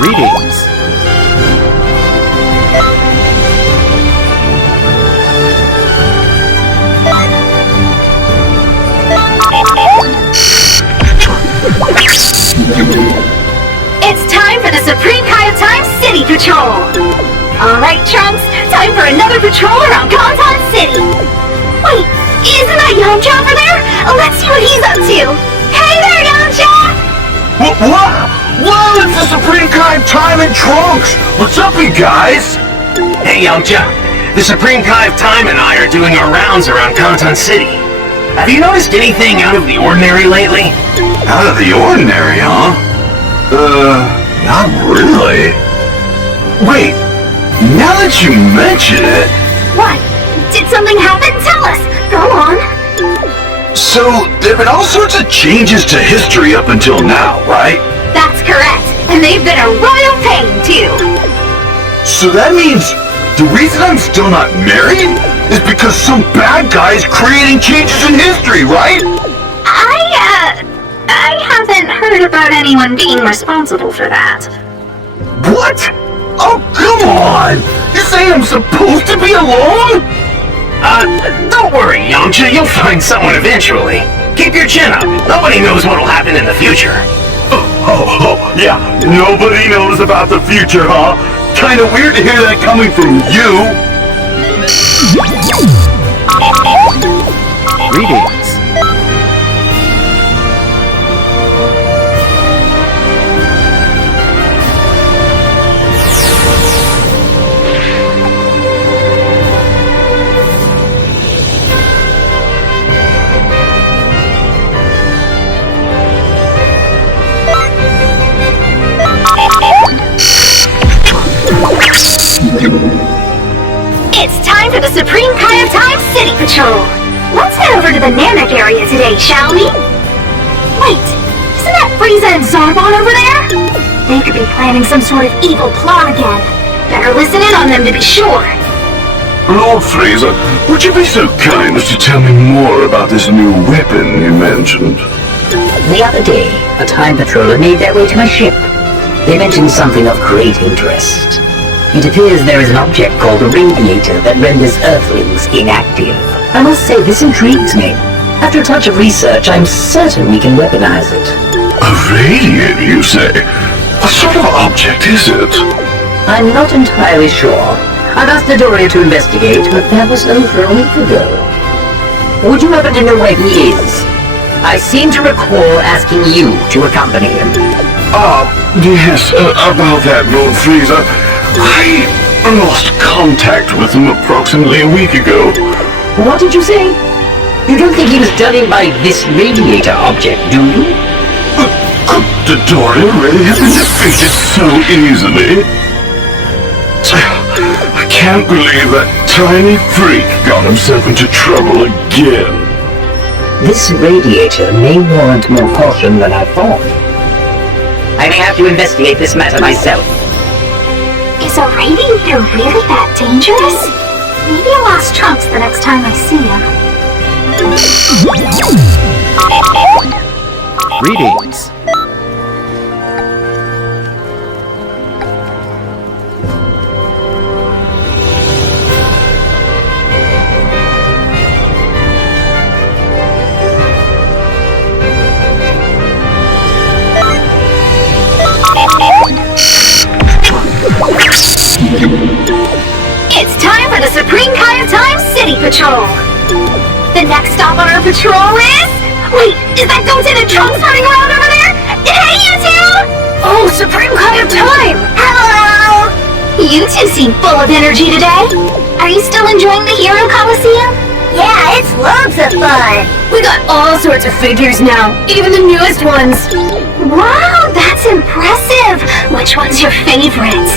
Greetings. It's time for the Supreme Kai of Time City Patrol! Alright, Trunks, time for another patrol around Conton City! Wait, isn't that Yamcha over there? Let's see what he's up to! Hey there, Yamcha! What? Whoa, it's the Supreme Kai of Time and Trunks! What's up, you guys? Hey, Yamcha. The Supreme Kai of Time and I are doing our rounds around Conton City. Have you noticed anything out of the ordinary lately? Out of the ordinary, huh? Not really. Wait, now that you mention it... What? Did something happen? Tell us! Go on! So, there have been all sorts of changes to history up until now, right? That's correct! And they've been a royal pain, too! So that means the reason I'm still not married is because some bad guy is creating changes in history, right? I haven't heard about anyone being responsible for that. What? Oh, come on! You're saying I'm supposed to be alone? Don't worry, Yamcha. You'll find someone eventually. Keep your chin up. Nobody knows what'll happen in the future. Yeah, nobody knows about the future, huh? Kinda weird to hear that coming from you. Greetings. It's time for the Supreme Kai of Time City Patrol! Let's head over to the Namek area today, shall we? Wait, isn't that Frieza and Zarbon over there? They could be planning some sort of evil plot again. Better listen in on them to be sure. Lord Frieza, would you be so kind as to tell me more about this new weapon you mentioned? The other day, a time patroller made their way to my ship. They mentioned something of great interest. It appears there is an object called a radiator that renders Earthlings inactive. I must say, this intrigues me. After a touch of research, I'm certain we can weaponize it. A radiator, you say? What sort of object is it? I'm not entirely sure. I've asked Midoriya to investigate, but that was over a week ago. Would you happen to know where he is? I seem to recall asking you to accompany him. Yes, about that, Lord Frieza. I lost contact with him approximately a week ago. What did you say? You don't think he was done in by this radiator object, do you? Could Midoriya really have been defeated so easily? I can't believe that tiny freak got himself into trouble again. This radiator may warrant more caution than I thought. I may have to investigate this matter myself. Is a radiator really that dangerous? Maybe I'll ask Trunks the next time I see him. Greetings. It's time for the Supreme Kai of Time City Patrol! The next stop on our patrol is... Wait, is that Conton and Trunks running around over there? Hey, you two! Oh, Supreme Kai of Time! Hello! You two seem full of energy today. Are you still enjoying the Hero Coliseum? Yeah, it's loads of fun! We got all sorts of figures now, even the newest ones. Wow, that's impressive! Which one's your favorite?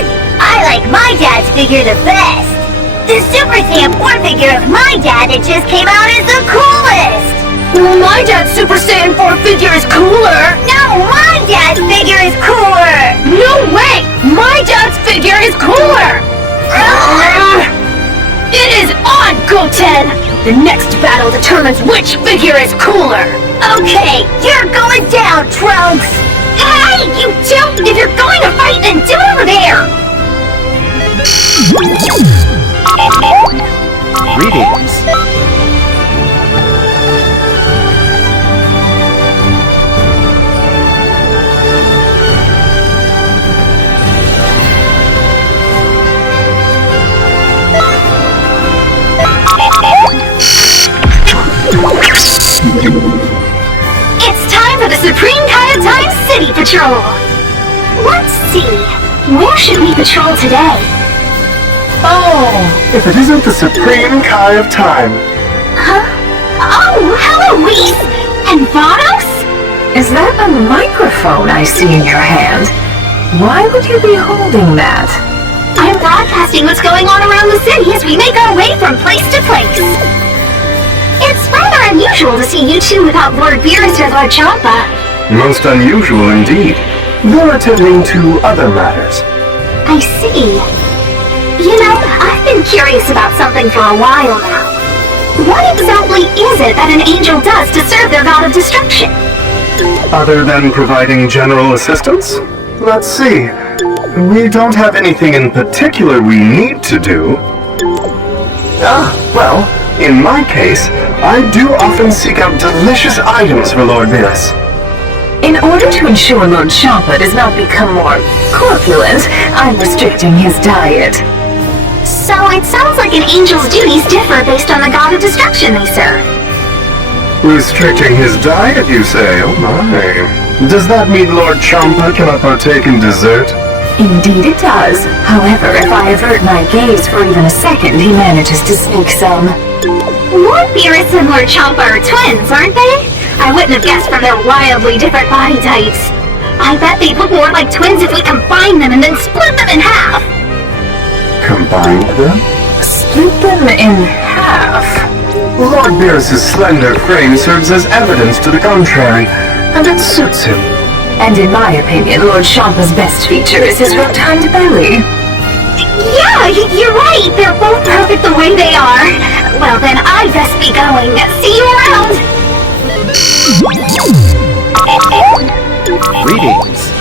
I like my dad's figure the best. The Super Saiyan 4 figure of my dad that just came out is the coolest. Well, my dad's Super Saiyan 4 figure is cooler. No, my dad's figure is cooler. No way! My dad's figure is cooler. It is on, Goten! The next battle determines which figure is cooler. Okay, you're going down, Trunks. Hey, you two! If you're going to fight, then do it over there! Greetings. It's time for the Supreme Kai of Time City Patrol! Let's see, where should we patrol today? Oh, if it isn't the Supreme Kai of Time. Huh? Oh, hello, Reese! And Vados? Is that a microphone I see in your hand? Why would you be holding that? I'm broadcasting what's going on around the city as we make our way from place to place. It's rather unusual to see you two without Lord Beerus or Lord Champa. Most unusual indeed. They're attending to other matters. I see. You know, I've been curious about something for a while now. What exactly is it that an angel does to serve their god of destruction? Other than providing general assistance? Let's see. We don't have anything in particular we need to do. Well, in my case, I do often seek out delicious items for Lord Beerus. In order to ensure Lord Champa does not become more corpulent, I'm restricting his diet. So it sounds like an angel's duties differ based on the god of destruction they serve. Restricting his diet, you say? Oh my. Does that mean Lord Champa cannot partake in dessert? Indeed it does. However, if I avert my gaze for even a second, he manages to sneak some. Lord Beerus and Lord Champa are twins, aren't they? I wouldn't have guessed from their wildly different body types. I bet they'd look more like twins if we combine them and then split them in half. Combine them? Split them in half? Lord Beerus' slender frame serves as evidence to the contrary, and it suits him. And in my opinion, Lord Champa's best feature is his rotund belly. Yeah, you're right. They're both perfect the way they are. Well, then I best be going. See you around. Greetings.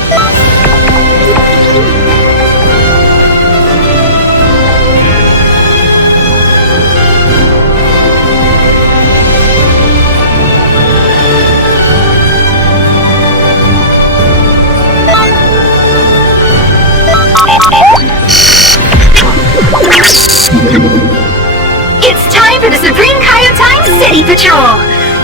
It's time for the Supreme Kai of Time City Patrol!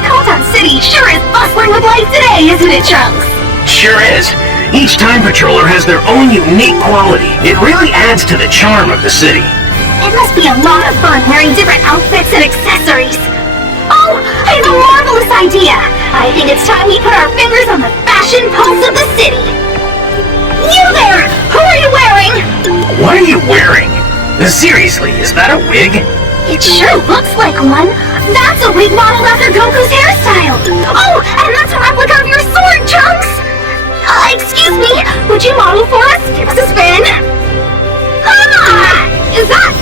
Conton City sure is bustling with life today, isn't it, Trunks? Sure is. Each time patroller has their own unique quality. It really adds to the charm of the city. It must be a lot of fun wearing different outfits and accessories. Oh, I have a marvelous idea! I think it's time we put our fingers on the fashion pulse of the city. You there! Who are you wearing? What are you wearing? Seriously, is that a wig? It sure looks like one. That's a wig modeled after Goku's hairstyle. Oh, and that's a replica of your sword, Trunks. Excuse me, would you model for us? Give us a spin. Ah, is that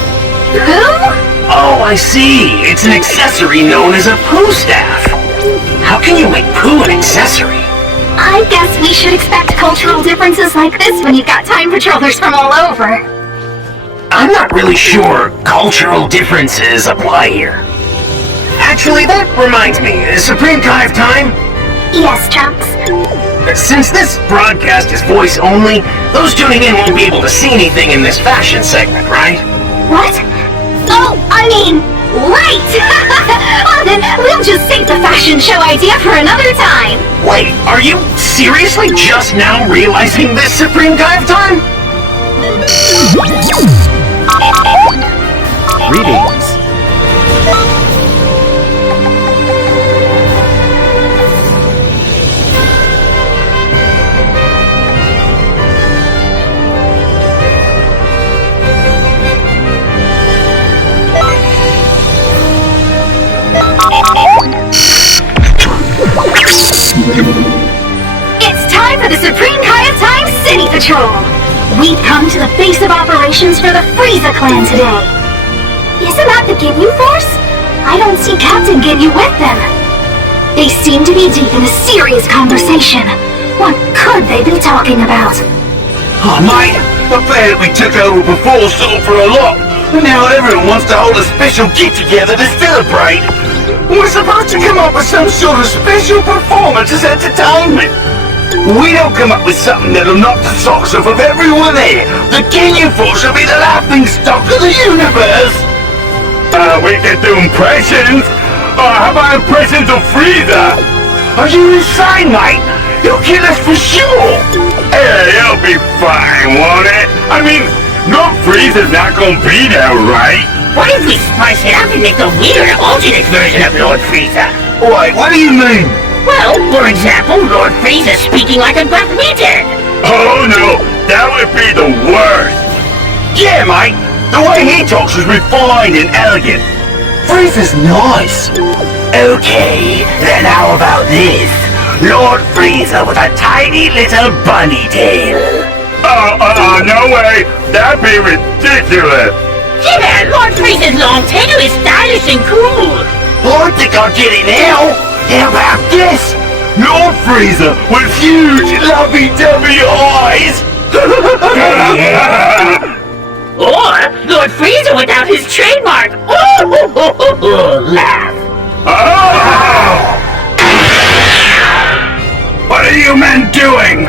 poo? Oh, I see. It's an accessory known as a poo staff. How can you make poo an accessory? I guess we should expect cultural differences like this when you've got time patrollers from all over. I'm not really sure cultural differences apply here. Actually, that reminds me, Supreme Kai of Time? Yes, Trunks. Since this broadcast is voice only, those tuning in won't be able to see anything in this fashion segment, right? What? Oh, I mean, right! Well then, we'll just save the fashion show idea for another time. Wait, are you seriously just now realizing this, Supreme Kai of Time? Greetings. It's time for the Supreme Kai of Time City Patrol! We've come to the base of operations for the Frieza clan today. Isn't that the Ginyu Force? I don't see Captain Ginyu with them. They seem to be deep in a serious conversation. What could they be talking about? Oh, mate, the planet we took over before sold for a lot, and now everyone wants to hold a special get-together to celebrate. We're supposed to come up with some sort of special performance as entertainment. We don't come up with something that'll knock the socks off of everyone there. The Kenyan Force will be the laughing stock of the universe. We can do impressions. How about impressions of Frieza? Are you insane, mate? He'll kill us for sure. Hey, it'll be fine, won't it? I mean, no Frieza's not gonna be there, right? What if we spice it up and make a weird alternate version of Lord Frieza? Wait, what do you mean? Well, for example, Lord Frieza speaking like a gruff meter. Oh no, that would be the worst. Yeah, mate, the way he talks is refined and elegant. Frieza's nice. Okay, then how about this? Lord Frieza with a tiny little bunny tail. No way, that'd be ridiculous. Yeah, Lord Frieza's long tail is stylish and cool. I think I'll get it now. How about this? Lord Frieza with huge lovey-dovey eyes. Or Lord Frieza without his trademark. Laugh. Oh! What are you men doing?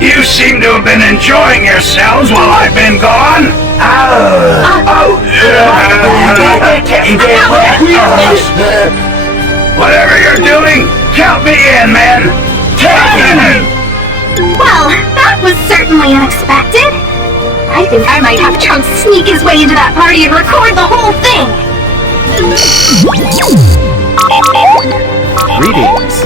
You seem to have been enjoying yourselves while I've been gone. Whatever you're doing, count me in, man. Count me in. Well, that was certainly unexpected. I think I might have Trunks sneak his way into that party and record the whole thing. Greetings.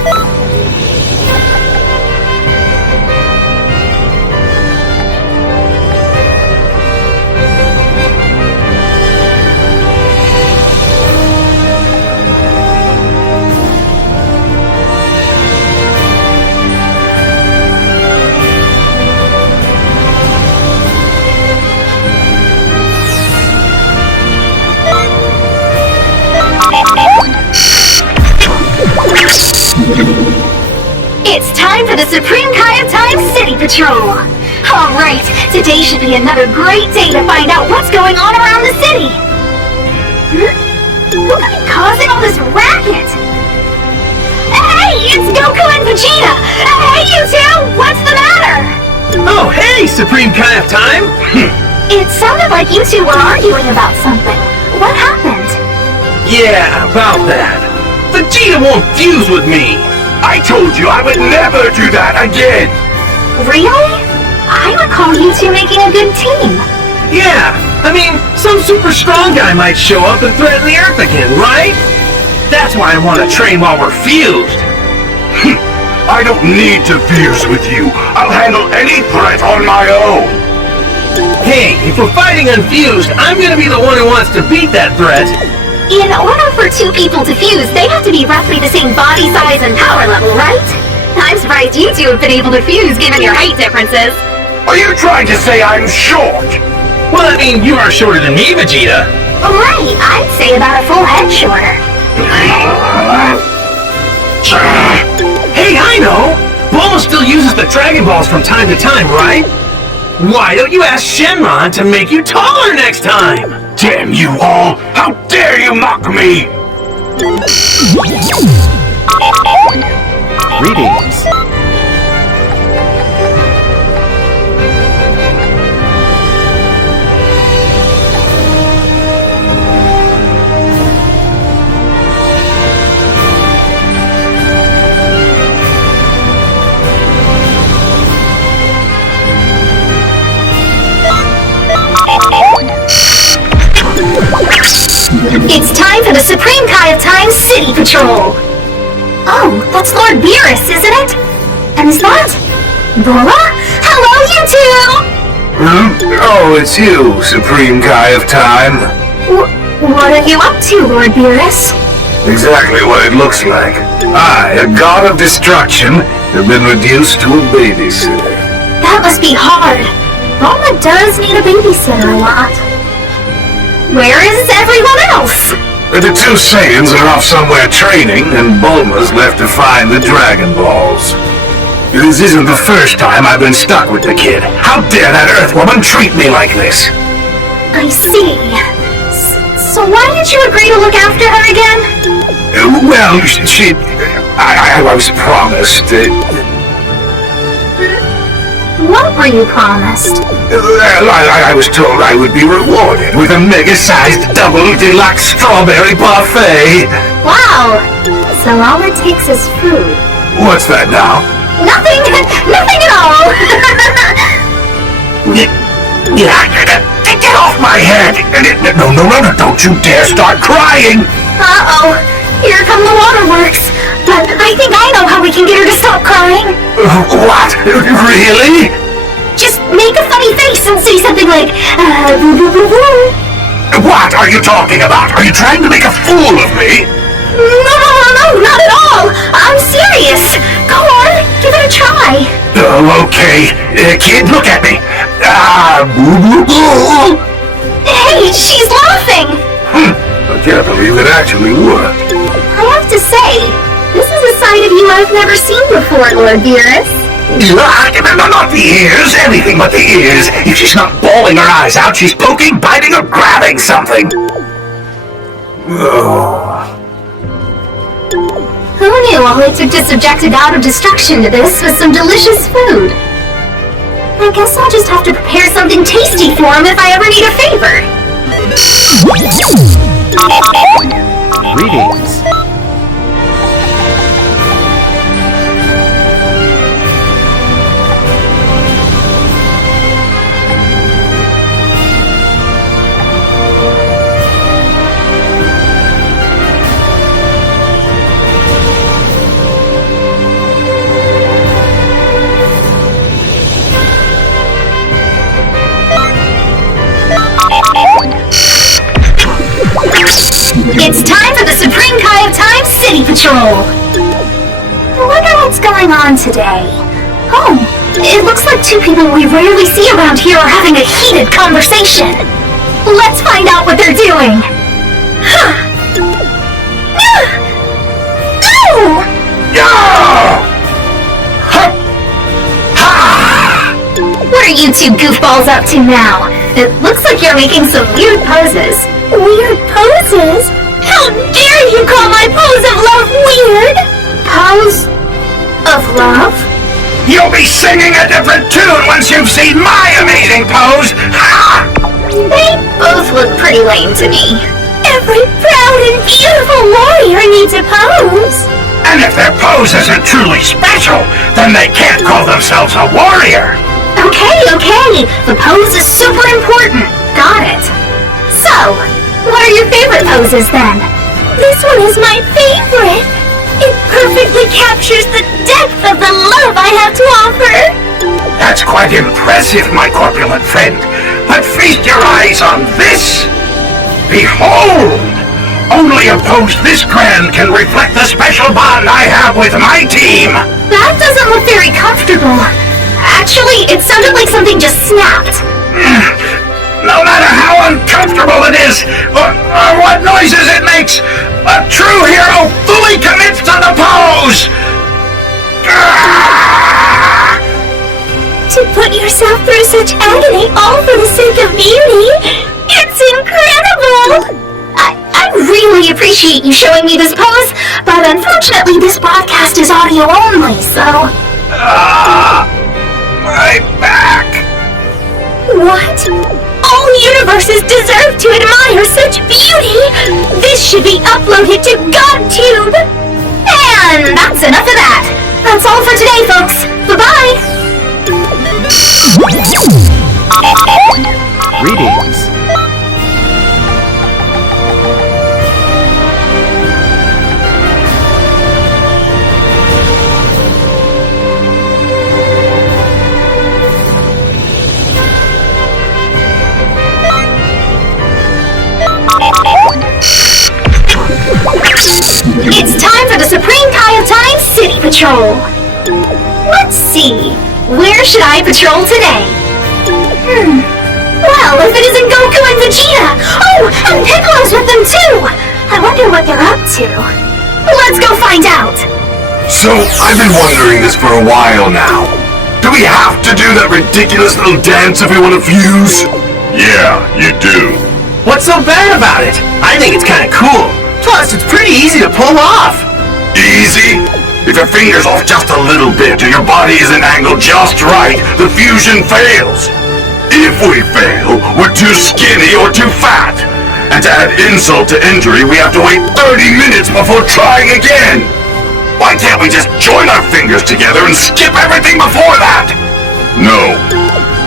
It's time for the Supreme Kai of Time City Patrol! Alright, today should be another great day to find out what's going on around the city! Who could be causing all this racket? Hey, it's Goku and Vegeta! Hey, you two! What's the matter? Oh, hey, Supreme Kai of Time! It sounded like you two were arguing about something. What happened? Yeah, about that. Vegeta won't fuse with me! I told you I would never do that again! Really? I recall you two making a good team. Yeah, I mean, some super strong guy might show up and threaten the Earth again, right? That's why I want to train while we're fused. I don't need to fuse with you. I'll handle any threat on my own. Hey, if we're fighting unfused, I'm gonna be the one who wants to beat that threat. In order for two people to fuse, they have to be roughly the same body size and power level, right? I'm surprised you two have been able to fuse given your height differences. Are you trying to say I'm short? Well, I mean, you are shorter than me, Vegeta. Right, I'd say about a full head shorter. Hey, I know! Bulma still uses the Dragon Balls from time to time, right? Why don't you ask Shenron to make you taller next time? Damn you all! How dare you mock me! Greetings. It's time for the Supreme Kai of Time City Patrol! Oh, that's Lord Beerus, isn't it? And is that... Bulma? Hello, you two! Oh, it's you, Supreme Kai of Time. What are you up to, Lord Beerus? Exactly what it looks like. I, a god of destruction, have been reduced to a babysitter. That must be hard. Bulma does need a babysitter a lot. Where is everyone else? The two Saiyans are off somewhere training, and Bulma's left to find the Dragon Balls. This isn't the first time I've been stuck with the kid. How dare that Earthwoman treat me like this? I see. So why did you agree to look after her again? Well, I was promised. What were you promised? I was told I would be rewarded with a mega-sized double deluxe strawberry parfait. Wow! So all it takes is food. What's that now? Nothing! Nothing at all! Get off my head! No, don't you dare start crying! Uh-oh! Here come the waterworks! But I think I know how we can get her to stop crying! What? Really? Just make a funny face and say something like, boo boo boo boo! What are you talking about? Are you trying to make a fool of me? No, not at all! I'm serious! Go on, give it a try! Oh, okay. Kid, look at me! Boo boo boo! Hey, she's laughing! I can't believe it actually worked. I have to say, this is a side of you I've never seen before, Lord Beerus. Not the ears, anything but the ears. If she's not bawling her eyes out, she's poking, biting, or grabbing something. Oh. Who knew all it took to subject a god of destruction to this was some delicious food? I guess I'll just have to prepare something tasty for him if I ever need a favor. Greetings. It's time for the Supreme Kai of Time City Patrol! I wonder what's going on today. Oh, it looks like two people we rarely see around here are having a heated conversation. Let's find out what they're doing. What are you two goofballs up to now? It looks like you're making some weird poses. Weird poses? How dare you call my pose of love weird? Pose of love? You'll be singing a different tune once you've seen my amazing pose! Ha! They both look pretty lame to me. Every proud and beautiful warrior needs a pose. And if their pose isn't truly special, then they can't call themselves a warrior! Okay. The pose is super important. Got it. So, what are your favorite poses then? This one is my favorite. It perfectly captures the depth of the love I have to offer. That's quite impressive, my corpulent friend. But feast your eyes on this. Behold! Only a pose this grand can reflect the special bond I have with my team. That doesn't look very comfortable. Actually, it sounded like something just snapped. No matter how uncomfortable it is, or what noises it makes, a true hero fully commits to the pose! To put yourself through such agony all for the sake of beauty, it's incredible! I really appreciate you showing me this pose, but unfortunately this broadcast is audio only, so... My back! What? All universes deserve to admire such beauty! This should be uploaded to GodTube! And that's enough of that! That's all for today, folks! Bye-bye! Greetings. It's time for the Supreme Kai of Time City Patrol! Let's see, where should I patrol today? Well, if it isn't Goku and Vegeta! Oh, and Piccolo's with them too! I wonder what they're up to. Let's go find out! So, I've been wondering this for a while now. Do we have to do that ridiculous little dance if we want to fuse? Yeah, you do. What's so bad about it? I think it's kind of cool. Plus, it's pretty easy to pull off. Easy? If your finger's off just a little bit or your body isn't angled just right, the fusion fails. If we fail, we're too skinny or too fat. And to add insult to injury, we have to wait 30 minutes before trying again. Why can't we just join our fingers together and skip everything before that? No.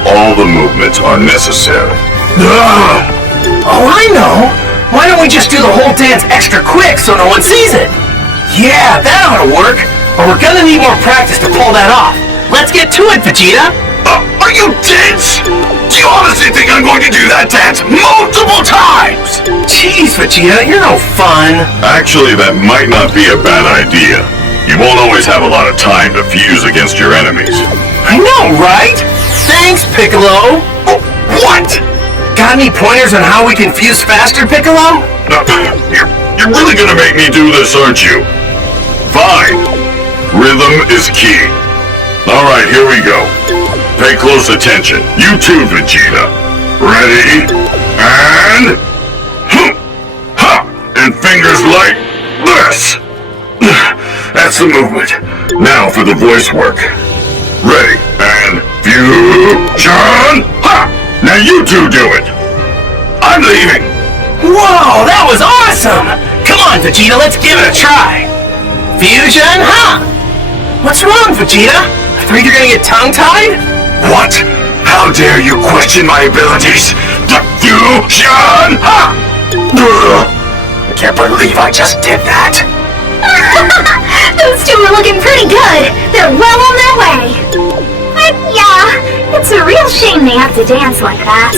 All the movements are necessary. Oh, I know. Why don't we just do the whole dance extra quick so no one sees it? Yeah, that ought to work. But we're gonna need more practice to pull that off. Let's get to it, Vegeta. Are you dense? Do you honestly think I'm going to do that dance multiple times? Jeez, Vegeta, you're no fun. Actually, that might not be a bad idea. You won't always have a lot of time to fuse against your enemies. I know, right? Thanks, Piccolo. Oh, what? Got any pointers on how we can fuse faster, Piccolo? You're really gonna make me do this, aren't you? Fine. Rhythm is key. Alright, here we go. Pay close attention. You too, Vegeta. Ready? And... Ha! And fingers like this! That's the movement. Now for the voice work. Ready, and... Fusion! Ha! Now you two do it! I'm leaving! Whoa, that was awesome! Come on, Vegeta, let's give it a try! Fusion, huh? What's wrong, Vegeta? Afraid you're gonna get tongue-tied? What? How dare you question my abilities? The fusion! Ha! I can't believe I just did that! Those two are looking pretty good. They're well on their way. But yeah, it's a real shame they have to dance like that.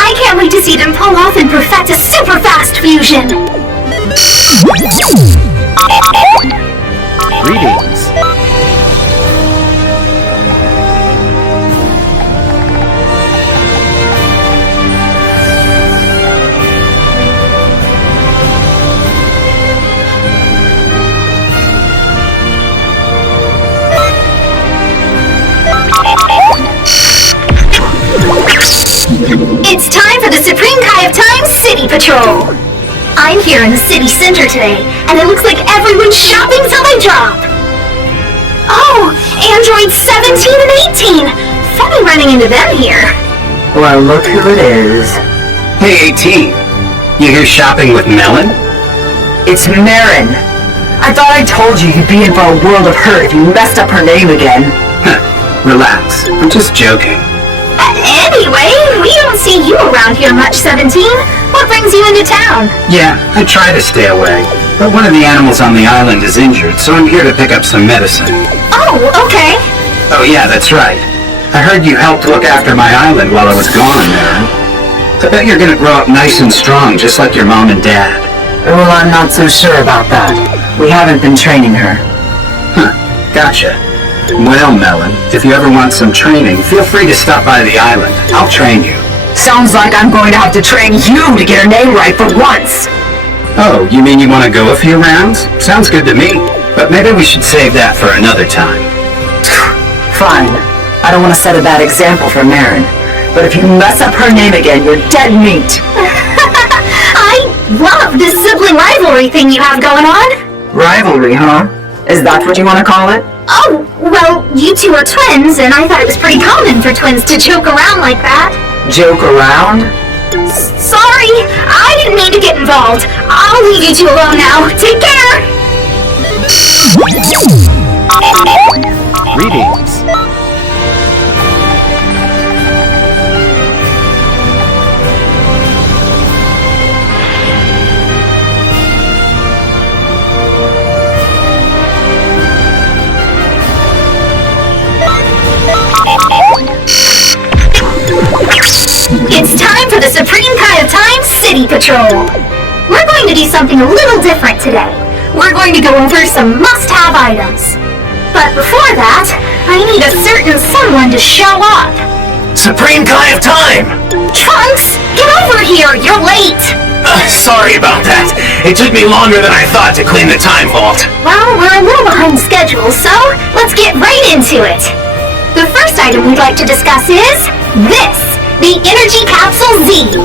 I can't wait to see them pull off and perfect a super fast fusion. Greetings. It's time for the Supreme Kai of Time City Patrol! I'm here in the city center today, and it looks like everyone's shopping till they drop! Oh, Androids 17 and 18! Funny running into them here. Well, look who it is. Hey, 18. You here shopping with Melon? It's Marin. I thought I told you you'd be in for a world of hurt if you messed up her name again. Relax. I'm just joking. Anyway, we don't see you around here much, 17. What brings you into town? Yeah, I try to stay away. But one of the animals on the island is injured, so I'm here to pick up some medicine. Oh, okay. Oh yeah, that's right. I heard you helped look after my island while I was gone, Marin. I bet you're gonna grow up nice and strong, just like your mom and dad. Well, I'm not so sure about that. We haven't been training her. Huh, gotcha. Well, Melon, if you ever want some training, feel free to stop by the island. I'll train you. Sounds like I'm going to have to train you to get her name right for once. Oh, you mean you want to go a few rounds? Sounds good to me. But maybe we should save that for another time. Fine. I don't want to set a bad example for Marin. But if you mess up her name again, you're dead meat. I love this sibling rivalry thing you have going on. Rivalry, huh? Is that what you want to call it? Oh, well, you two are twins, and I thought it was pretty common for twins to joke around like that. Joke around? Sorry, I didn't mean to get involved. I'll leave you two alone now. Take care! Greetings. It's time for the Supreme Kai of Time City Patrol! We're going to do something a little different today. We're going to go over some must-have items. But before that, I need a certain someone to show up. Supreme Kai of Time! Trunks, get over here! You're late! Sorry about that. It took me longer than I thought to clean the time vault. Well, we're a little behind schedule, so let's get right into it. The first item we'd like to discuss is this, the Energy Capsule Z.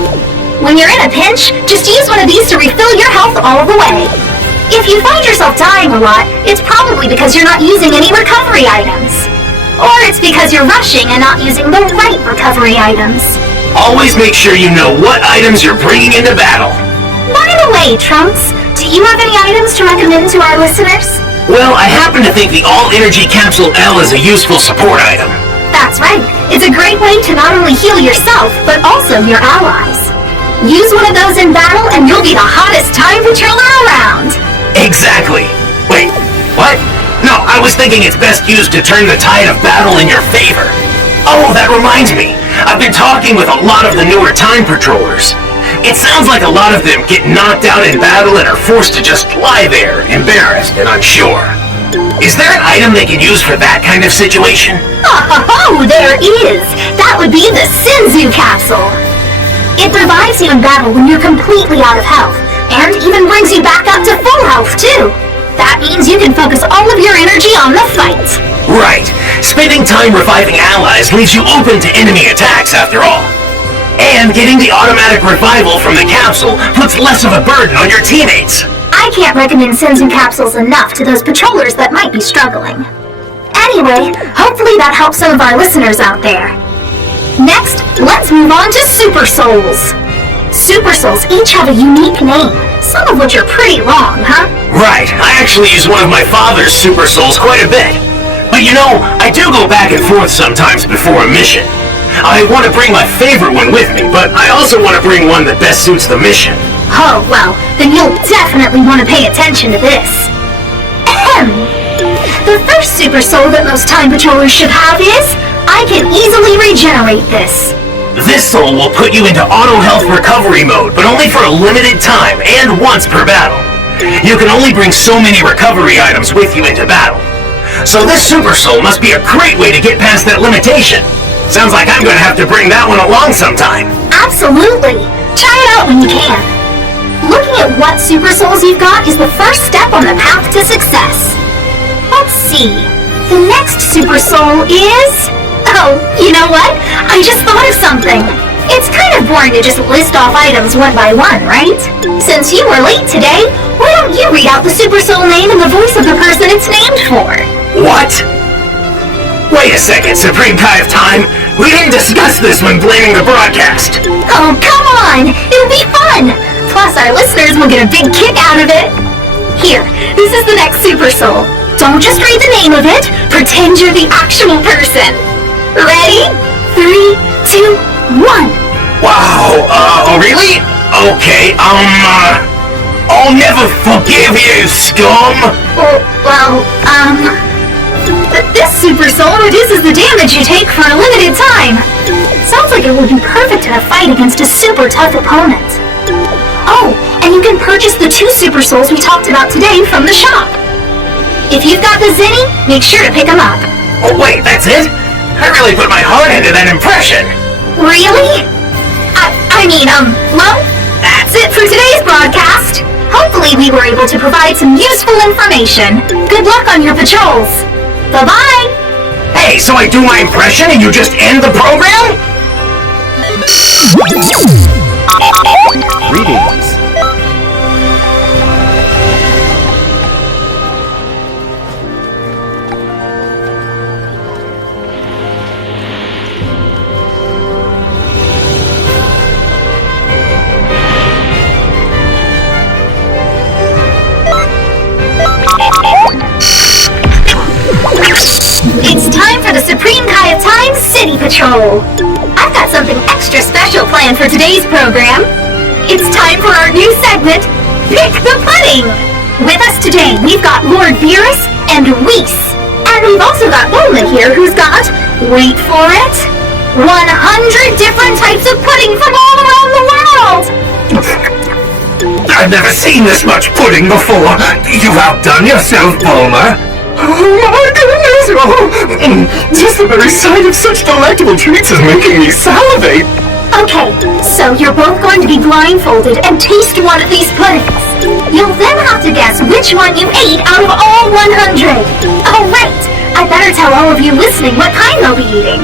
When you're in a pinch, just use one of these to refill your health all the way. If you find yourself dying a lot, it's probably because you're not using any recovery items. Or it's because you're rushing and not using the right recovery items. Always make sure you know what items you're bringing into battle. By the way, Trunks, do you have any items to recommend to our listeners? Well, I happen to think the All-Energy Capsule L is a useful support item. That's right. It's a great way to not only heal yourself, but also your allies. Use one of those in battle and you'll be the hottest time patroller around. Exactly. Wait, what? No, I was thinking it's best used to turn the tide of battle in your favor. Oh, that reminds me. I've been talking with a lot of the newer time patrollers. It sounds like a lot of them get knocked out in battle and are forced to just lie there, embarrassed and unsure. Is there an item they can use for that kind of situation? Oh, there is! That would be the Senzu Capsule! It revives you in battle when you're completely out of health, and even brings you back up to full health, too. That means you can focus all of your energy on the fight. Right. Spending time reviving allies leaves you open to enemy attacks, after all. And getting the automatic revival from the capsule puts less of a burden on your teammates. I can't recommend Senzu Capsules enough to those patrollers that might be struggling. Anyway, hopefully that helps some of our listeners out there. Next, let's move on to Super Souls. Super Souls each have a unique name, some of which are pretty long, huh? Right. I actually use one of my father's Super Souls quite a bit. But you know, I do go back and forth sometimes before a mission. I want to bring my favorite one with me, but I also want to bring one that best suits the mission. Oh, well, then you'll definitely want to pay attention to this. Ahem. The first Super Soul that most time patrollers should have is, I can easily regenerate this. This soul will put you into auto health recovery mode, but only for a limited time and once per battle. You can only bring so many recovery items with you into battle. So this Super Soul must be a great way to get past that limitation. Sounds like I'm going to have to bring that one along sometime. Absolutely. Try it out when you can. Looking at what Super Souls you've got is the first step on the path to success. Let's see. The next Super Soul is... Oh, you know what? I just thought of something. It's kind of boring to just list off items one by one, right? Since you were late today, why don't you read out the Super Soul name in the voice of the person it's named for? What? Wait a second, Supreme Kai of Time. We didn't discuss this when blaming the broadcast. Oh, come on! It'll be fun! Plus, our listeners will get a big kick out of it. Here, this is the next Super Soul. Don't just read the name of it. Pretend you're the actual person. Ready? 3, 2, 1. Wow, really? Okay, I'll never forgive you, scum! This Super Soul reduces the damage you take for a limited time. Sounds like it would be perfect in a fight against a super tough opponent. Oh, and you can purchase the 2 Super Souls we talked about today from the shop. If you've got the Zenny, make sure to pick them up. Oh wait, that's it? I really put my heart into that impression. Really? Well, that's it for today's broadcast. Hopefully we were able to provide some useful information. Good luck on your patrols. Bye-bye. Hey, so I do my impression and you just end the program? Greetings. It's time for the Supreme Kai of Time City Patrol. I've got something extra special planned for today's program. It's time for our new segment, Pick the Pudding. With us today, we've got Lord Beerus and Reese. And we've also got Bulma here, who's got, wait for it, 100 different types of pudding from all around the world. I've never seen this much pudding before. You've outdone yourself, Bulma. Oh my goodness! Oh, just the very sight of such delectable treats is making me salivate. Okay, so you're both going to be blindfolded and taste one of these puddings. You'll then have to guess which one you ate out of all 100. Oh, right. I better tell all of you listening what kind they'll be eating.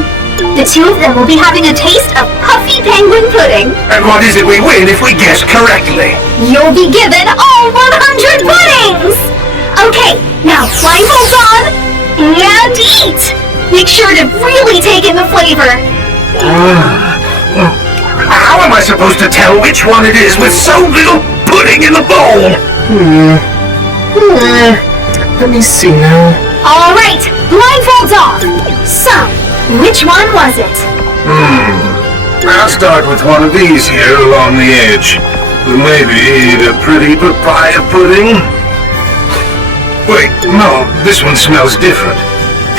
The two of them will be having a taste of puffy penguin pudding. And what is it we win if we guess correctly? You'll be given all 100 puddings! Okay, now blindfolds on and eat! Make sure to really take in the flavor. How am I supposed to tell which one it is with so little pudding in the bowl? Let me see now. Alright, blindfolds off. So, which one was it? I'll start with one of these here along the edge. Maybe the pretty papaya pudding? Wait, no, this one smells different.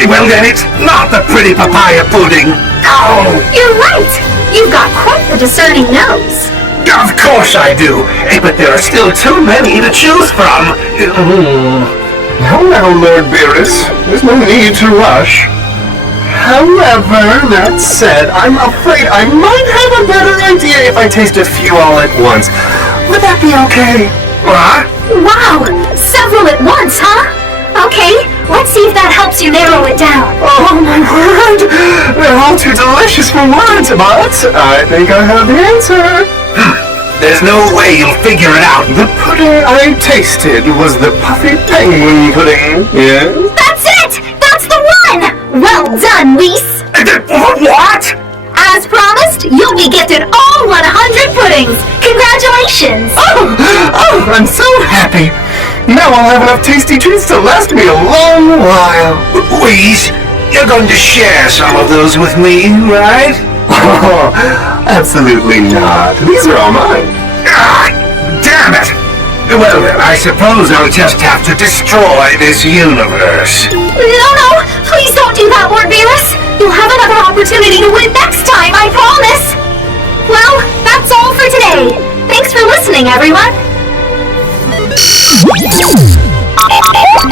Well then, it's not the pretty papaya pudding. Oh! You're right! You've got quite the discerning nose. Of course I do, but there are still too many to choose from. Now, Lord Beerus, there's no need to rush. However, that said, I'm afraid I might have a better idea if I taste a few all at once. Would that be okay? What? Wow! Several at once, huh? Okay, let's see if that helps you narrow it down. Oh my word! They're all too delicious for words, but I think I have the answer. There's no way you'll figure it out. The pudding I tasted was the puffy penguin pudding, yes? That's it! That's the one! Well done, Whis! What? As promised, you'll be gifted all 100 puddings! Congratulations! Oh, I'm so happy. Now I'll have enough tasty treats to last me a long while. Please, you're going to share some of those with me, right? Oh, absolutely not. These are all mine. Ah, damn it! Well then, I suppose I'll just have to destroy this universe. No, please don't do that, Lord Beerus! You'll have another opportunity to win next time, I promise! Well, that's all for today. Thanks for listening, everyone.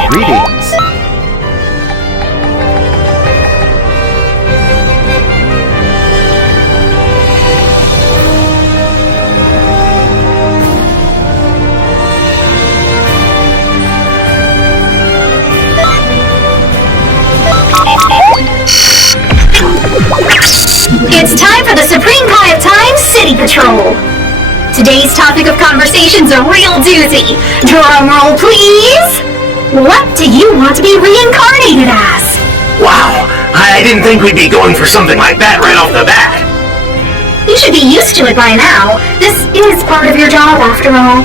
Greetings. It's time for the Supreme Kai of Time City Patrol. Today's topic of conversation's a real doozy. Drum roll, please! What do you want to be reincarnated as? Wow, I didn't think we'd be going for something like that right off the bat. You should be used to it by now. This is part of your job, after all.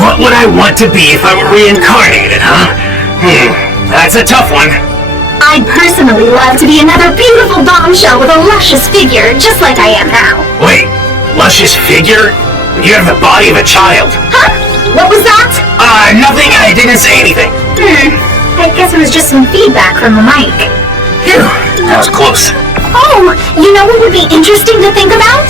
What would I want to be if I were reincarnated, huh? That's a tough one. I'd personally love to be another beautiful bombshell with a luscious figure, just like I am now. Wait, luscious figure? You have the body of a child. Huh? What was that? Nothing. I didn't say anything. I guess it was just some feedback from the mic. Phew, that was close. Oh, you know what would be interesting to think about?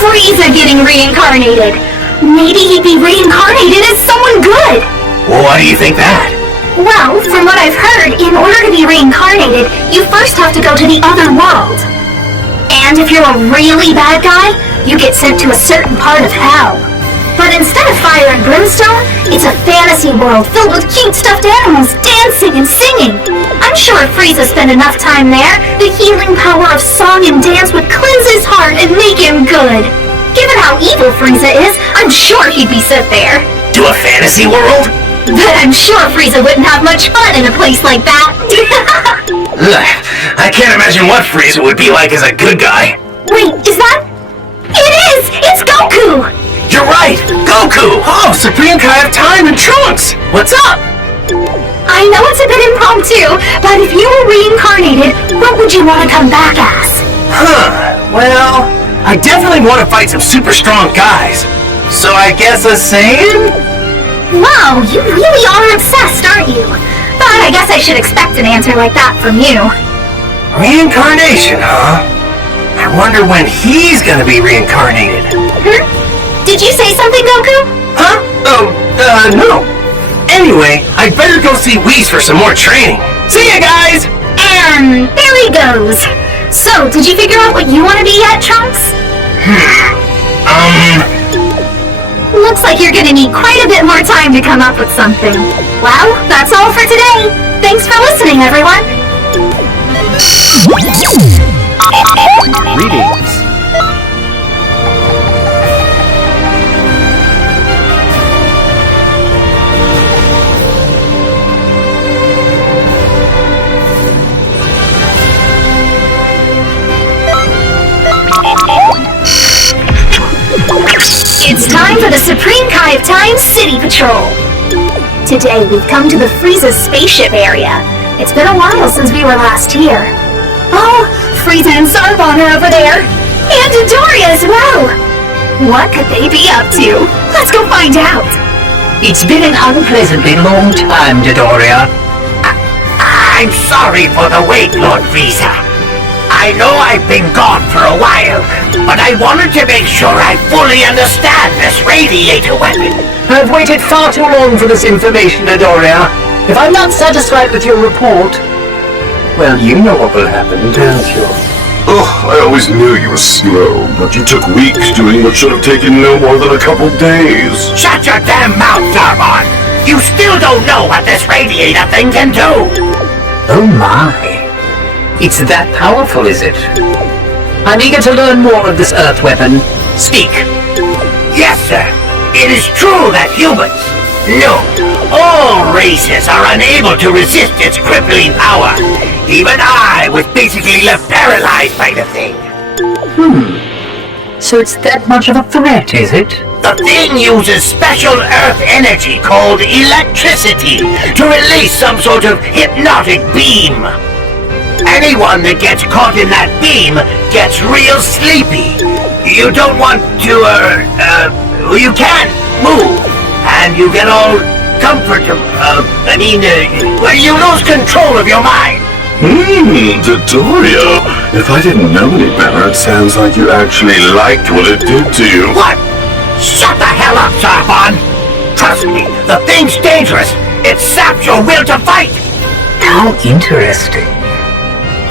Frieza getting reincarnated. Maybe he'd be reincarnated as someone good. Well, why do you think that? Well, from what I've heard, in order to be reincarnated, you first have to go to the other world. And if you're a really bad guy, you get sent to a certain part of hell. But instead of fire and brimstone, it's a fantasy world filled with cute stuffed animals dancing and singing. I'm sure if Frieza spent enough time there, the healing power of song and dance would cleanse his heart and make him good. Given how evil Frieza is, I'm sure he'd be sent there. To a fantasy world? But I'm sure Frieza wouldn't have much fun in a place like that. Ugh, I can't imagine what Frieza would be like as a good guy. Wait, is that... It is! It's Goku! You're right! Goku! Oh, Supreme Kai of Time and Trunks! What's up? I know it's a bit impromptu, but if you were reincarnated, what would you want to come back as? Well, I definitely want to fight some super strong guys. So I guess a Saiyan? Wow, you really are obsessed, aren't you? But I guess I should expect an answer like that from you. Reincarnation, huh? I wonder when he's gonna be reincarnated. Did you say something, Goku? Huh? No. Anyway, I'd better go see Whis for some more training. See ya, guys! And there he goes. So, did you figure out what you want to be yet, Trunks? Looks like you're gonna need quite a bit more time to come up with something. Well, that's all for today. Thanks for listening, everyone. Greetings. It's time for the Supreme Kai of Time City Patrol. Today we've come to the Frieza's spaceship area. It's been a while since we were last here. Oh, Frieza and Zarbon are over there. And Dodoria as well. What could they be up to? Let's go find out. It's been an unpleasantly long time, Dodoria. I'm sorry for the wait, Lord Frieza. I know I've been gone for a while, but I wanted to make sure I fully understand this radiator weapon. I've waited far too long for this information, Dodoria. If I'm not satisfied with your report, well, you know what will happen, don't you? Oh, I always knew you were slow, but you took weeks doing what should have taken no more than a couple days. Shut your damn mouth, Zarbon! You still don't know what this radiator thing can do! Oh my. It's that powerful, is it? I'm eager to learn more of this Earth weapon. Speak. Yes, sir. It is true that humans, no, all races are unable to resist its crippling power. Even I was basically left paralyzed by the thing. So it's that much of a threat, is it? The thing uses special Earth energy called electricity to release some sort of hypnotic beam. Anyone that gets caught in that beam gets real sleepy. You don't want to, you can't move, and you get all comfortable, well, you lose control of your mind. Dodoria. If I didn't know any better, it sounds like you actually liked what it did to you. What? Shut the hell up, Zarbon! Trust me, the thing's dangerous. It saps your will to fight. How interesting.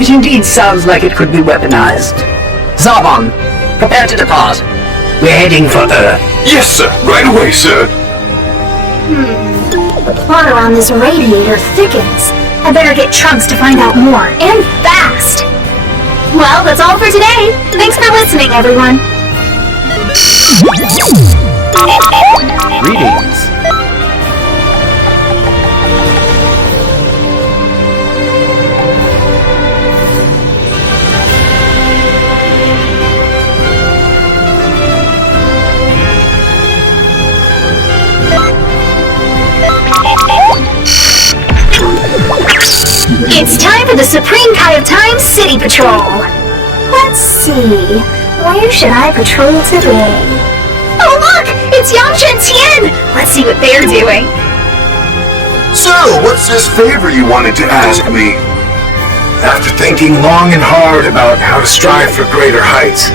It indeed sounds like it could be weaponized. Zarbon, prepare to depart. We're heading for Earth. Yes, sir. Right away, sir. The plot around this radiator thickens. I better get Trunks to find out more, and fast. Well, that's all for today. Thanks for listening, everyone. Greetings. It's time for the Supreme Kai of Time City Patrol. Let's see, where should I patrol today? Oh look, it's Yamcha and Tien! Let's see what they're doing. So, what's this favor you wanted to ask me? After thinking long and hard about how to strive for greater heights,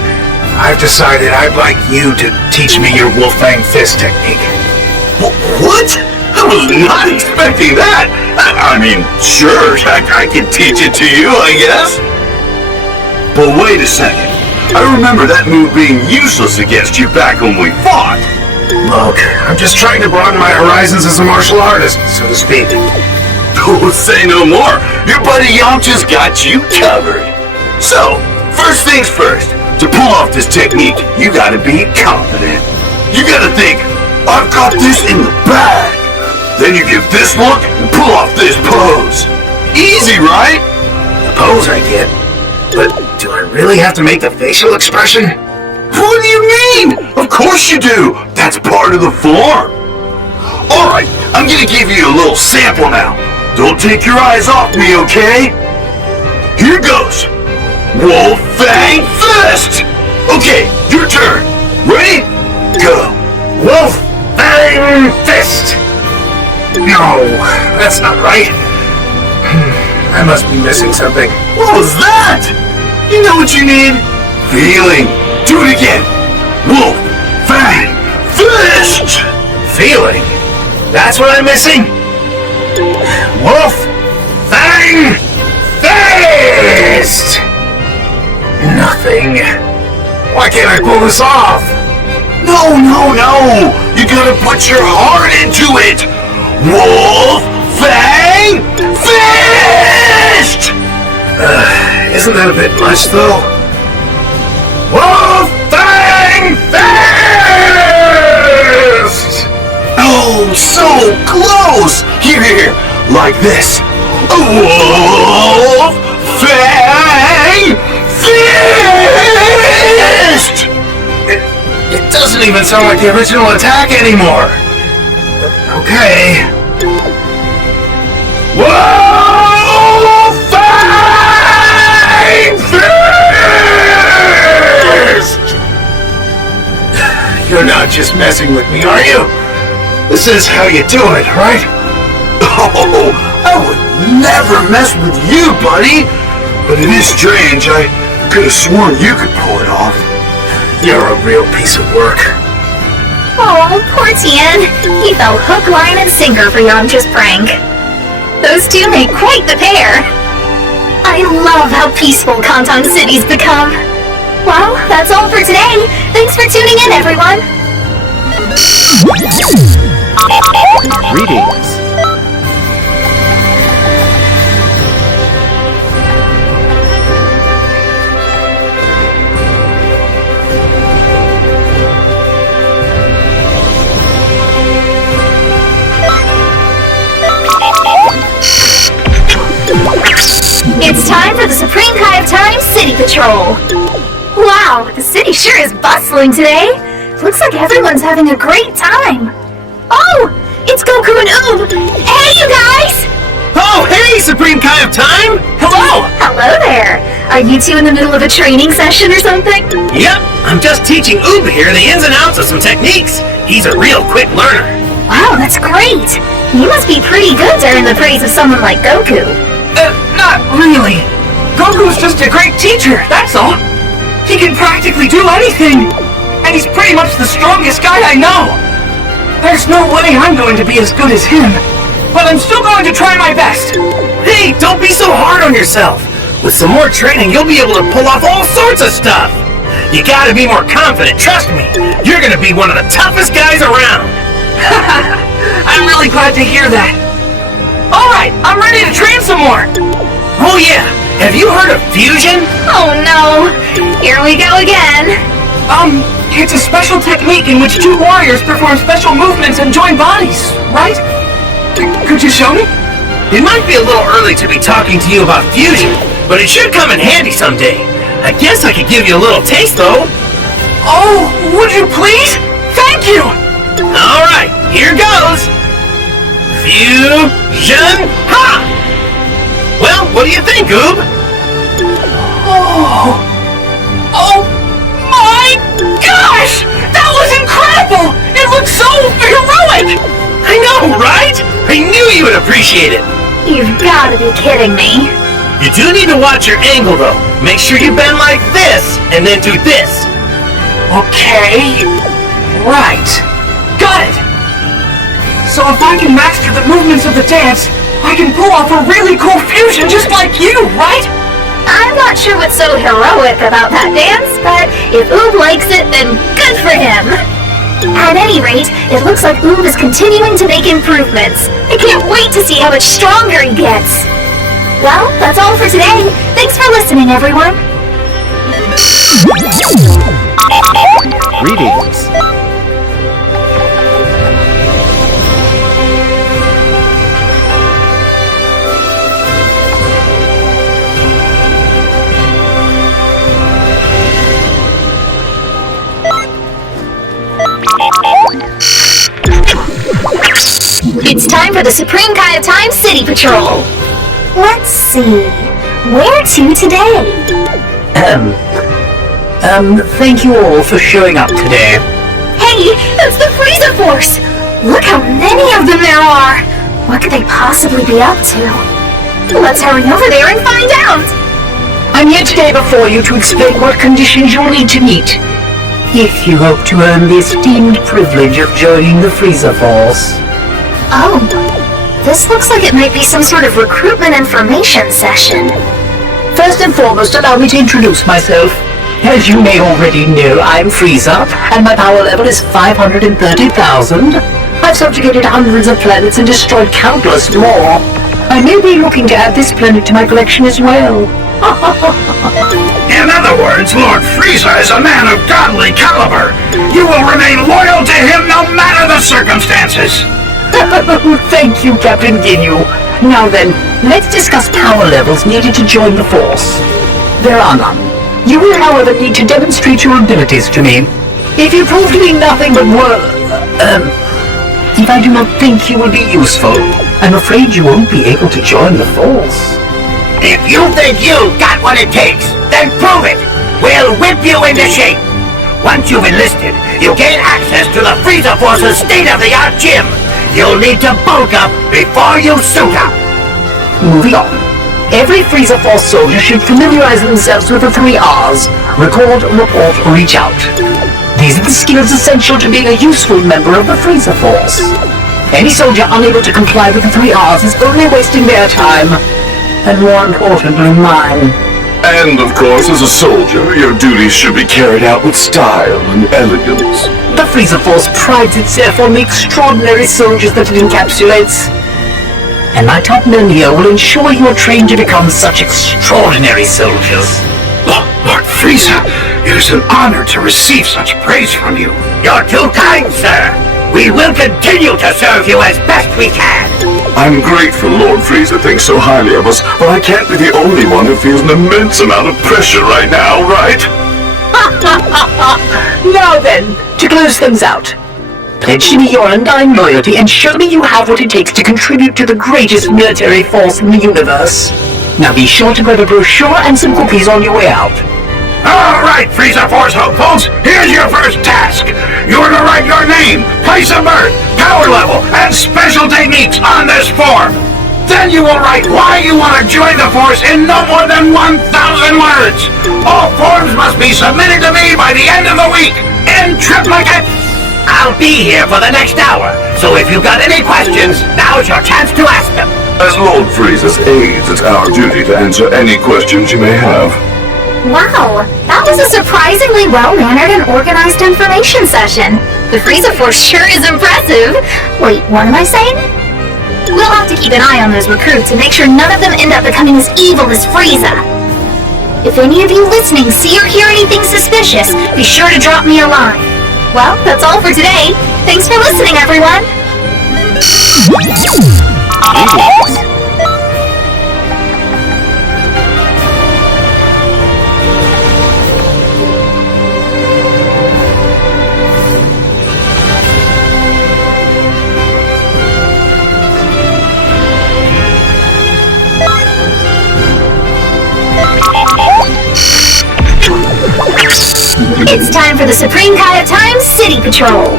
I've decided I'd like you to teach me your Wolfang Fist technique. What? I was not expecting that! I mean, sure, I can teach it to you, I guess. But wait a second. I remember that move being useless against you back when we fought. Look, I'm just trying to broaden my horizons as a martial artist, so to speak. Don't say no more. Your buddy Yamcha's got you covered. So, first things first. To pull off this technique, you gotta be confident. You gotta think, I've got this in the bag. Then you give this look and pull off this pose. Easy, right? The pose I get, but do I really have to make the facial expression? What do you mean? Of course you do. That's part of the form. Alright, I'm gonna give you a little sample now. Don't take your eyes off me, okay? Here goes. Wolfang Fist! Okay, your turn. Ready? Go. Wolfang Fist! No, that's not right. I must be missing something. What was that? You know what you need? Feeling. Do it again. Wolfang Fist! Feeling? That's what I'm missing? Wolfang Fist! Nothing. Why can't I pull this off? No! You gotta put your heart into it! Wolf Fang Fist! Isn't that a bit much, though? Wolf Fang Fist! Oh, so close! Here, like this. Wolf Fang Fist! It doesn't even sound like the original attack anymore. Okay. Wolf Fang Fist! You're not just messing with me, are you? This is how you do it, right? Oh, I would never mess with you, buddy. But it is strange. I could have sworn you could pull it off. You're a real piece of work. Oh, poor Tien. He fell hook, line, and sinker for Yamcha's prank. Those two make quite the pair. I love how peaceful Conton City's become. Well, that's all for today. Thanks for tuning in, everyone. Greetings. It's time for the Supreme Kai of Time City Patrol. Wow, the city sure is bustling today. Looks like everyone's having a great time. Oh, it's Goku and Oob. Hey, you guys! Oh, hey, Supreme Kai of Time! Hello! Hello there. Are you two in the middle of a training session or something? Yep, I'm just teaching Oob here the ins and outs of some techniques. He's a real quick learner. Wow, that's great. You must be pretty good to earn the praise of someone like Goku. Not really. Goku's just a great teacher, that's all. He can practically do anything. And he's pretty much the strongest guy I know. There's no way I'm going to be as good as him. But I'm still going to try my best. Hey, don't be so hard on yourself. With some more training, you'll be able to pull off all sorts of stuff. You gotta be more confident, trust me. You're gonna be one of the toughest guys around. I'm really glad to hear that. Alright, I'm ready to train some more. Oh yeah, have you heard of fusion? Oh no, here we go again. It's a special technique in which two warriors perform special movements and join bodies, right? Could you show me? It might be a little early to be talking to you about fusion, but it should come in handy someday. I guess I could give you a little taste though. Oh, would you please? Thank you! Alright, here goes! Fusion! Ha! Well, what do you think, Oob? Oh my gosh! That was incredible! It looks so heroic! I know, right? I knew you would appreciate it. You've got to be kidding me. You do need to watch your angle though. Make sure you bend like this, and then do this. Okay. Right. Got it! So if I can master the movements of the dance, I can pull off a really cool fusion just like you, right? I'm not sure what's so heroic about that dance, but if Oob likes it, then good for him. At any rate, it looks like Oob is continuing to make improvements. I can't wait to see how much stronger he gets. Well, that's all for today. Thanks for listening, everyone. Greetings. It's time for the Supreme Kai of Time City Patrol. Let's see. Where to today? Thank you all for showing up today. Hey, that's the Frieza Force! Look how many of them there are! What could they possibly be up to? Let's hurry over there and find out! I'm here today before you to explain what conditions you'll need to meet if you hope to earn the esteemed privilege of joining the Frieza Force. Oh, this looks like it might be some sort of recruitment information session. First and foremost, allow me to introduce myself. As you may already know, I'm Frieza, and my power level is 530,000. I've subjugated hundreds of planets and destroyed countless more. I may be looking to add this planet to my collection as well. In other words, Lord Frieza is a man of godly caliber. You will remain loyal to him no matter the circumstances. Thank you, Captain Ginyu. Now then, let's discuss power levels needed to join the Force. There are none. You will, however, need to demonstrate your abilities to me. If you prove to be nothing but if I do not think you will be useful, I'm afraid you won't be able to join the Force. If you think you've got what it takes, then prove it! We'll whip you into shape! Once you've enlisted, you gain access to the Frieza Force's state-of-the-art gym. You'll need to bulk up before you suit up. Moving on. Every Frieza Force soldier should familiarize themselves with the 3 R's. Record, report, reach out. These are the skills essential to being a useful member of the Frieza Force. Any soldier unable to comply with the 3 R's is only wasting their time. And more importantly, mine. And of course, as a soldier, your duties should be carried out with style and elegance. The Frieza Force prides itself on the extraordinary soldiers that it encapsulates. And my top men here will ensure you are trained to become such extraordinary soldiers. Lord Frieza, it is an honor to receive such praise from you. You're too kind, sir. We will continue to serve you as best we can. I'm grateful Lord Frieza thinks so highly of us, but I can't be the only one who feels an immense amount of pressure right now, right? Now then, to close things out. Pledge to me your undying loyalty and show me you have what it takes to contribute to the greatest military force in the universe. Now be sure to grab a brochure and some cookies on your way out. All right, Frieza Force hopefuls, here's your first task. You're to write your name, place of birth, power level, and special techniques on this form. Then you will write why you want to join the Force in no more than 1,000 words. All forms must be submitted to me by the end of the week, in triplicate. I'll be here for the next hour, so if you've got any questions, now's your chance to ask them. As Lord Frieza's aides, it's our duty to answer any questions you may have. Wow, that was a surprisingly well-mannered and organized information session. The Frieza Force sure is impressive. Wait, what am I saying? We'll have to keep an eye on those recruits and make sure none of them end up becoming as evil as Frieza. If any of you listening see or hear anything suspicious, be sure to drop me a line. Well, that's all for today. Thanks for listening, everyone. It's time for the Supreme Kai of Time City Patrol.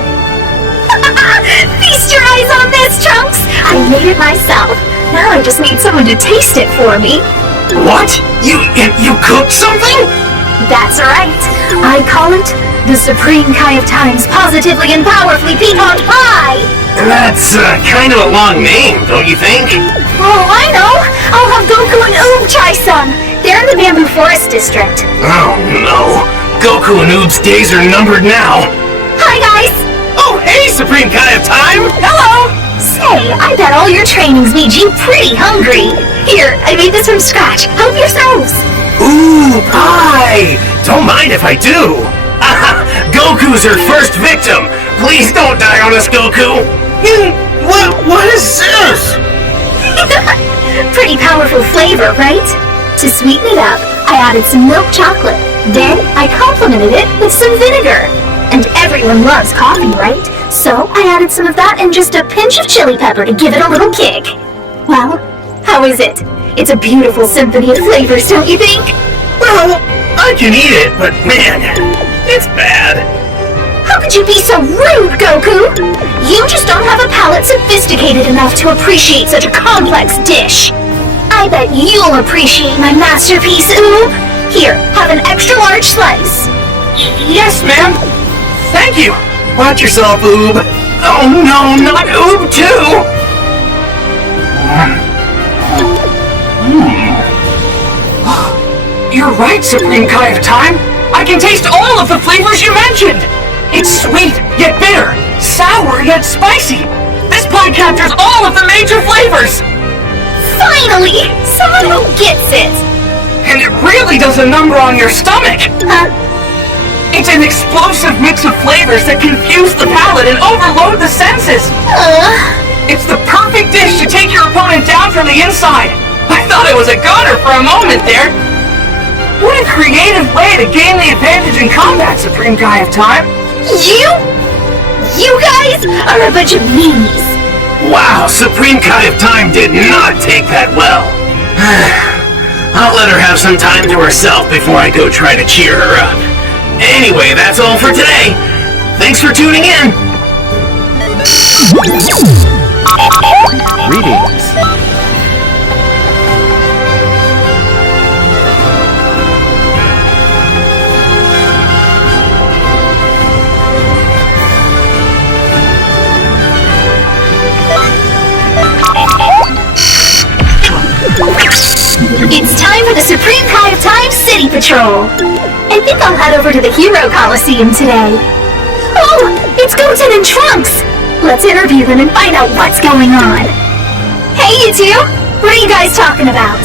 Feast your eyes on this, Trunks! I made it myself. Now I just need someone to taste it for me. What? You cooked something? That's right. I call it the Supreme Kai of Time's Positively and Powerfully Pecan Pie. That's kind of a long name, don't you think? Oh, I know. I'll have Goku and Oob try some. They're in the Bamboo Forest District. Oh, no. Goku and Oob's days are numbered now. Hi, guys. Oh, hey, Supreme Kai of Time! Hello. Say, I bet all your trainings made you pretty hungry. Here, I made this from scratch. Help yourselves. Ooh, pie! Don't mind if I do. Goku's her first victim. Please don't die on us, Goku. What is this? Pretty powerful flavor, right? To sweeten it up, I added some milk chocolate. Then I complemented it with some vinegar. And everyone loves coffee, right? So I added some of that and just a pinch of chili pepper to give it a little kick. Well, how is it? It's a beautiful symphony of flavors, don't you think? Well, I can eat it, but man, it's bad. How could you be so rude, Goku? You just don't have a palate sophisticated enough to appreciate such a complex dish. I bet you'll appreciate my masterpiece, Oob. Here, have an extra large slice. Yes, ma'am. Thank you. Watch yourself, Oob. Oh no, not Oob too. You're right, Supreme Kai of Time. I can taste all of the flavors you mentioned! It's sweet, yet bitter, sour, yet spicy! This pie captures all of the major flavors! Finally! Someone who gets it! And it really does a number on your stomach! It's an explosive mix of flavors that confuse the palate and overload the senses! It's the perfect dish to take your opponent down from the inside! I thought it was a goner for a moment there! What a creative way to gain the advantage in combat, Supreme Kai of Time! You guys are a bunch of meanies! Wow, Supreme Kai of Time did not take that well. I'll let her have some time to herself before I go try to cheer her up. Anyway, that's all for today. Thanks for tuning in. Greetings. It's time for the Supreme Kai of Time City Patrol! I think I'll head over to the Hero Coliseum today. Oh, it's Conton and Trunks! Let's interview them and find out what's going on. Hey, you two! What are you guys talking about?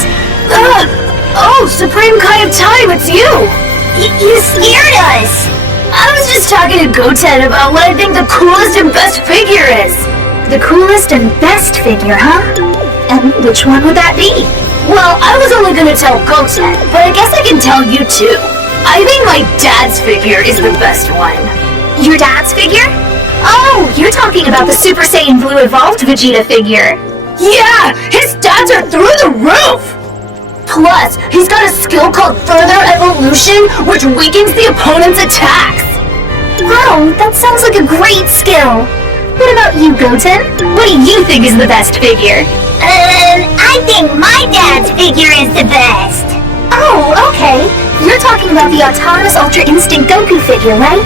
Oh, Supreme Kai of Time, it's you! You scared us! I was just talking to Goten about what I think the coolest and best figure is. The coolest and best figure, huh? And which one would that be? Well, I was only gonna tell Goten, but I guess I can tell you too. I think my dad's figure is the best one. Your dad's figure? Oh, you're talking about the Super Saiyan Blue Evolved Vegeta figure. Yeah, his stats are through the roof! Plus, he's got a skill called Further Evolution, which weakens the opponent's attacks. Wow, that sounds like a great skill. What about you, Goten? What do you think is the best figure? I think my dad's figure is the best. Oh, okay. You're talking about the Autonomous Ultra Instinct Goku figure, right?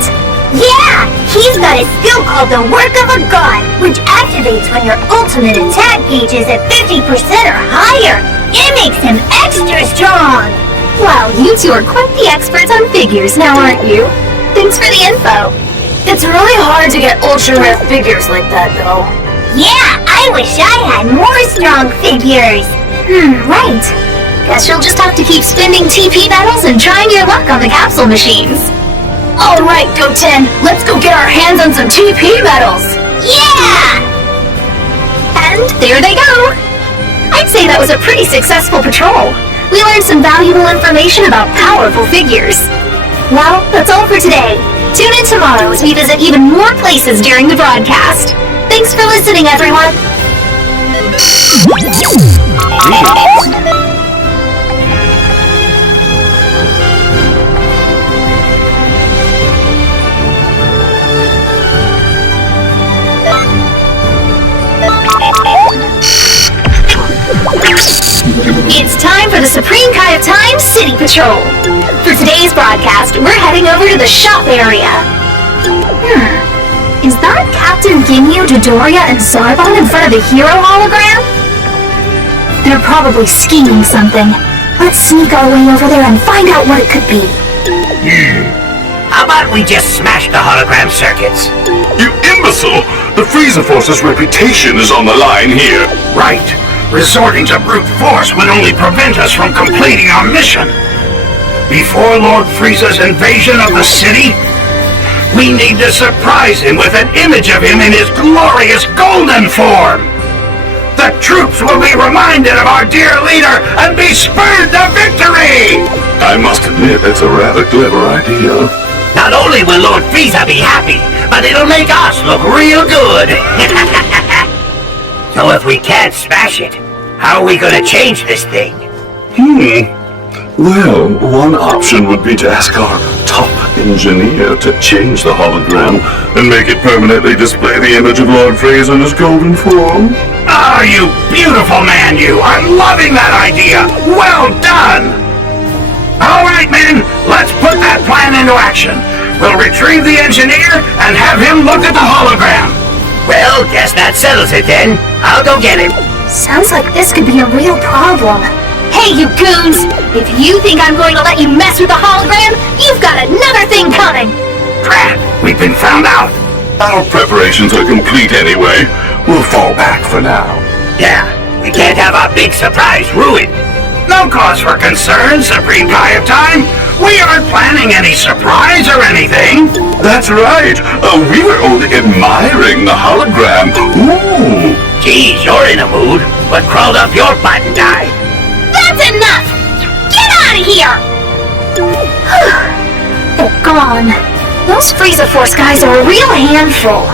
Yeah! He's got a skill called the Work of a God, which activates when your ultimate attack gauge is at 50% or higher. It makes him extra strong. Wow, you two are quite the experts on figures now, aren't you? Thanks for the info. It's really hard to get ultra rare figures like that, though. Yeah, I wish I had more strong figures. Right. Guess you'll just have to keep spending TP battles and trying your luck on the capsule machines. Alright, Goten, let's go get our hands on some TP battles. Yeah! And there they go. I'd say that was a pretty successful patrol. We learned some valuable information about powerful figures. Well, that's all for today. Tune in tomorrow as we visit even more places during the broadcast. Thanks for listening, everyone. It's time for the Supreme Kai of Time City Patrol. For today's broadcast, we're heading over to the shop area. Is that Captain Ginyu, Dodoria, and Zarbon in front of the hero hologram? They're probably scheming something. Let's sneak our way over there and find out what it could be. How about we just smash the hologram circuits? You imbecile! The Frieza Force's reputation is on the line here. Right. Resorting to brute force would only prevent us from completing our mission. Before Lord Frieza's invasion of the city, we need to surprise him with an image of him in his glorious golden form. The troops will be reminded of our dear leader and be spurred to victory! I must admit, it's a rather clever idea. Not only will Lord Frieza be happy, but it'll make us look real good. So if we can't smash it, how are we gonna change this thing? Well, one option would be to ask our top engineer to change the hologram and make it permanently display the image of Lord Frieza in his golden form. Oh, you beautiful man, you! I'm loving that idea! Well done! All right, men, let's put that plan into action. We'll retrieve the engineer and have him look at the hologram. Well, guess that settles it then. I'll go get him. Sounds like this could be a real problem. Hey, you goons! If you think I'm going to let you mess with the hologram, you've got another thing coming! Crap, we've been found out. Our preparations are complete anyway. We'll fall back for now. Yeah, we can't have our big surprise ruined. No cause for concern, Supreme Kai of Time. We aren't planning any surprise or anything. That's right. We were only admiring the hologram. Ooh. Geez, you're in a mood. What crawled up your butt and died? That's enough! Get out of here! They're gone. Those Frieza Force guys are a real handful.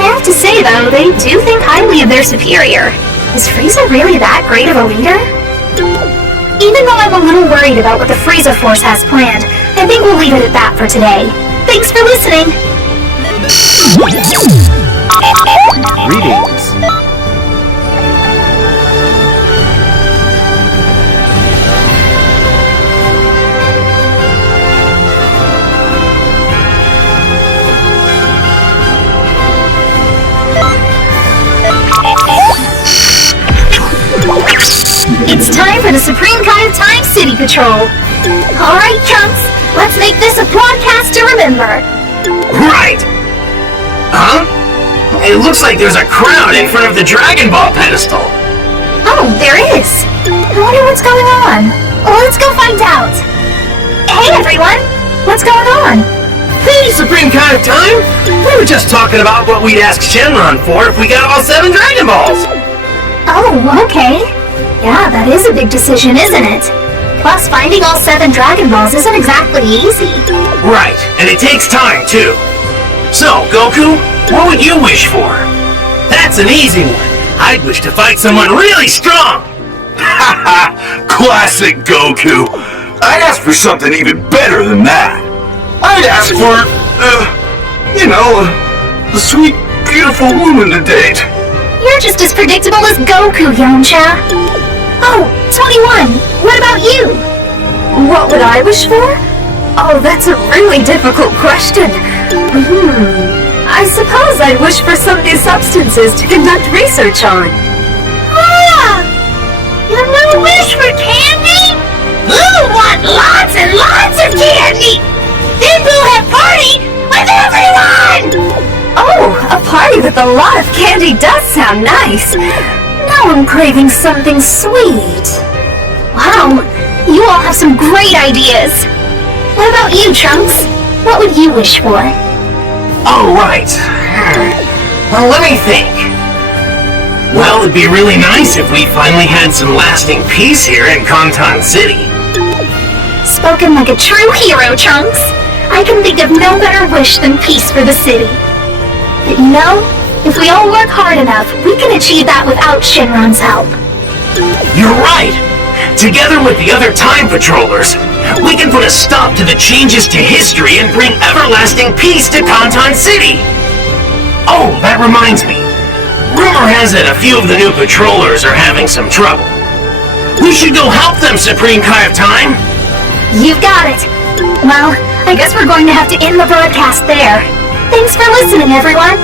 I have to say, though, they do think highly of their superior. Is Frieza really that great of a leader? Even though I'm a little worried about what the Frieza Force has planned, I think we'll leave it at that for today. Thanks for listening! Greetings. It's time for the Supreme Kai of Time City Patrol! Alright, Trunks, let's make this a broadcast to remember! Right! Huh? It looks like there's a crowd in front of the Dragon Ball pedestal. Oh, there is! I wonder what's going on. Well, let's go find out. Hey, everyone! What's going on? Hey, Supreme Kai of Time! We were just talking about what we'd ask Shenron for if we got all 7 Dragon Balls! Oh, okay. Yeah, that is a big decision, isn't it? Plus, finding all 7 Dragon Balls isn't exactly easy. Right, and it takes time, too. So, Goku, what would you wish for? That's an easy one. I'd wish to fight someone really strong. Ha! Classic Goku. I'd ask for something even better than that. I'd ask for, a sweet, beautiful woman to date. You're just as predictable as Goku, Yamcha. Oh, 21. What about you? What would I wish for? Oh, that's a really difficult question. I suppose I'd wish for some new substances to conduct research on. Ah! You no wish for candy? We'll want lots and lots of candy! Then we'll have party with everyone! Oh, a party with a lot of candy does sound nice. Now I'm craving something sweet. Wow, you all have some great ideas. What about you, Trunks? What would you wish for? Oh, right. Well, let me think. Well, it'd be really nice if we finally had some lasting peace here in Conton City. Spoken like a true hero, Trunks. I can think of no better wish than peace for the city. But you know, if we all work hard enough, we can achieve that without Shenron's help. You're right! Together with the other Time Patrollers, we can put a stop to the changes to history and bring everlasting peace to Conton City! Oh, that reminds me. Rumor has it a few of the new Patrollers are having some trouble. We should go help them, Supreme Kai of Time! You've got it! Well, I guess we're going to have to end the broadcast there. Thanks for listening, everyone!